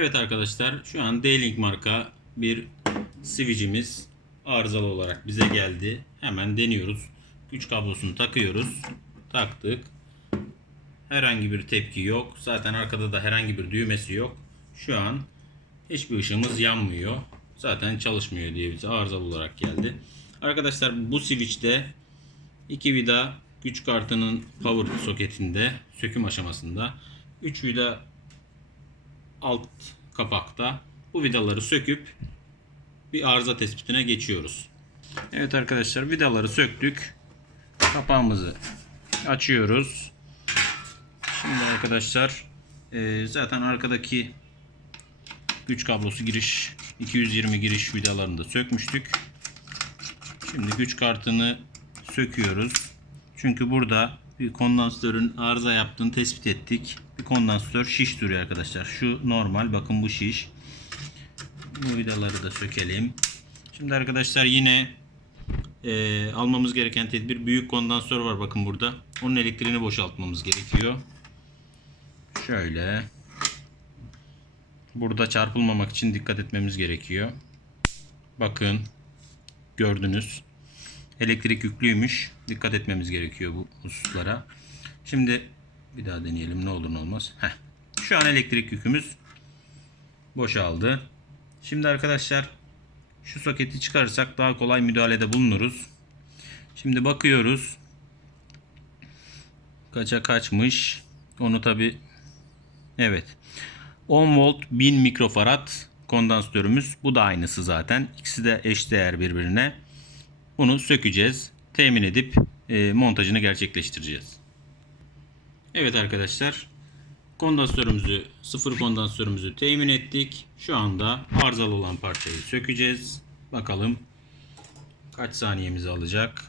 Evet arkadaşlar şu an D-Link marka bir switch'imiz arızalı olarak bize geldi. Hemen deniyoruz. Güç kablosunu takıyoruz. Taktık. Herhangi bir tepki yok. Zaten arkada da herhangi bir düğmesi yok. Şu an hiçbir ışığımız yanmıyor. Zaten çalışmıyor diye bize arızalı olarak geldi. Arkadaşlar bu switch'te iki vida güç kartının power soketinde söküm aşamasında 3 vida alt kapakta bu vidaları söküp bir arıza tespitine geçiyoruz. Evet arkadaşlar vidaları söktük. Kapağımızı açıyoruz. Şimdi arkadaşlar e, zaten arkadaki güç kablosu giriş 220 giriş vidalarını da sökmüştük. Şimdi güç kartını söküyoruz. Çünkü burada bir kondansatörün arıza yaptığını tespit ettik. Bir kondansatör şiş duruyor arkadaşlar. Şu normal bakın bu şiş. Bu vidaları da sökelim. Şimdi arkadaşlar yine e, almamız gereken tedbir büyük kondansatör var bakın burada. Onun elektriğini boşaltmamız gerekiyor. Şöyle. Burada çarpılmamak için dikkat etmemiz gerekiyor. Bakın gördünüz. Elektrik yüklüymüş. Dikkat etmemiz gerekiyor bu hususlara. Şimdi bir daha deneyelim ne olur ne olmaz. Heh. Şu an elektrik yükümüz boşaldı. Şimdi arkadaşlar şu soketi çıkarırsak daha kolay müdahalede bulunuruz. Şimdi bakıyoruz. Kaça kaçmış. Onu tabi evet. 10 volt 1000 mikrofarad kondansatörümüz. Bu da aynısı zaten. İkisi de eşdeğer birbirine. Bunu sökeceğiz. Temin edip e, montajını gerçekleştireceğiz. Evet arkadaşlar. Kondansatörümüzü, sıfır kondansatörümüzü temin ettik. Şu anda arızalı olan parçayı sökeceğiz. Bakalım kaç saniyemizi alacak.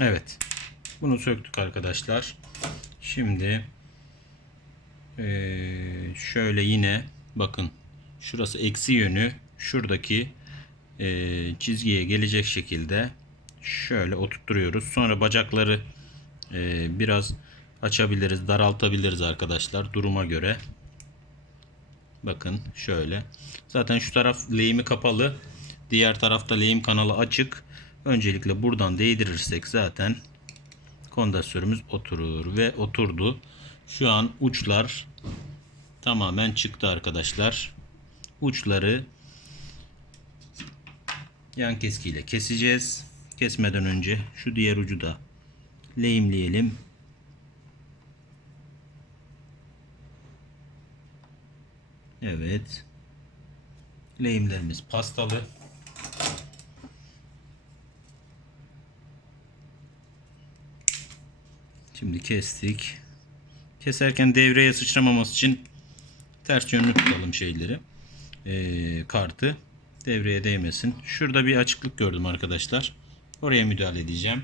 Evet. Bunu söktük arkadaşlar. Şimdi eee, şöyle yine bakın şurası eksi yönü şuradaki eee, çizgiye gelecek şekilde şöyle oturtturuyoruz. Sonra bacakları eee, biraz açabiliriz, daraltabiliriz arkadaşlar duruma göre. Bakın şöyle. Zaten şu taraf lehimi kapalı. Diğer tarafta lehim kanalı açık. Öncelikle buradan değdirirsek zaten kondansörümüz oturur ve oturdu. Şu an uçlar tamamen çıktı arkadaşlar. Uçları yan keskiyle keseceğiz. Kesmeden önce şu diğer ucu da lehimleyelim. Evet. Lehimlerimiz pastalı. Şimdi kestik. Keserken devreye sıçramaması için ters yönlü tutalım şeyleri. Ee, kartı devreye değmesin. Şurada bir açıklık gördüm arkadaşlar. Oraya müdahale edeceğim.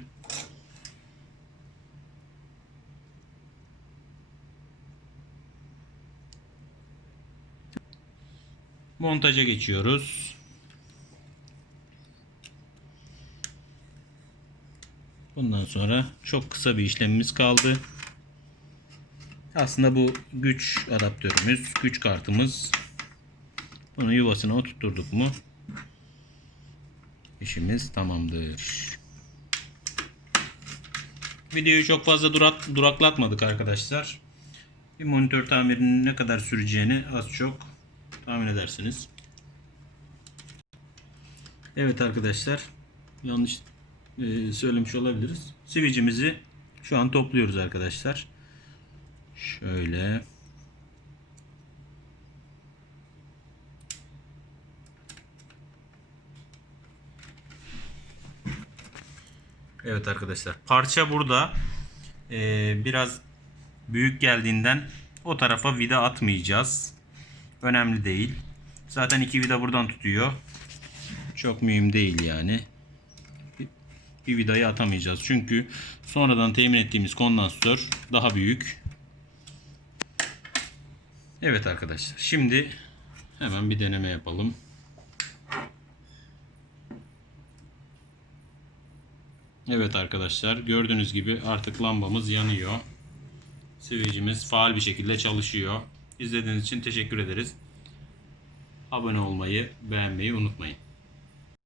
Montaja geçiyoruz. Bundan sonra çok kısa bir işlemimiz kaldı. Aslında bu güç adaptörümüz, güç kartımız. Bunu yuvasına oturtturduk mu işimiz tamamdır. Videoyu çok fazla durak, duraklatmadık arkadaşlar. Bir monitör tamirinin ne kadar süreceğini az çok tahmin edersiniz. Evet arkadaşlar. Yanlış söylemiş olabiliriz. Switch'imizi şu an topluyoruz arkadaşlar. Şöyle. Evet arkadaşlar. Parça burada. Ee, biraz büyük geldiğinden o tarafa vida atmayacağız. Önemli değil. Zaten iki vida buradan tutuyor. Çok mühim değil yani bir vidayı atamayacağız. Çünkü sonradan temin ettiğimiz kondansatör daha büyük. Evet arkadaşlar. Şimdi hemen bir deneme yapalım. Evet arkadaşlar. Gördüğünüz gibi artık lambamız yanıyor. Switch'imiz faal bir şekilde çalışıyor. İzlediğiniz için teşekkür ederiz. Abone olmayı, beğenmeyi unutmayın.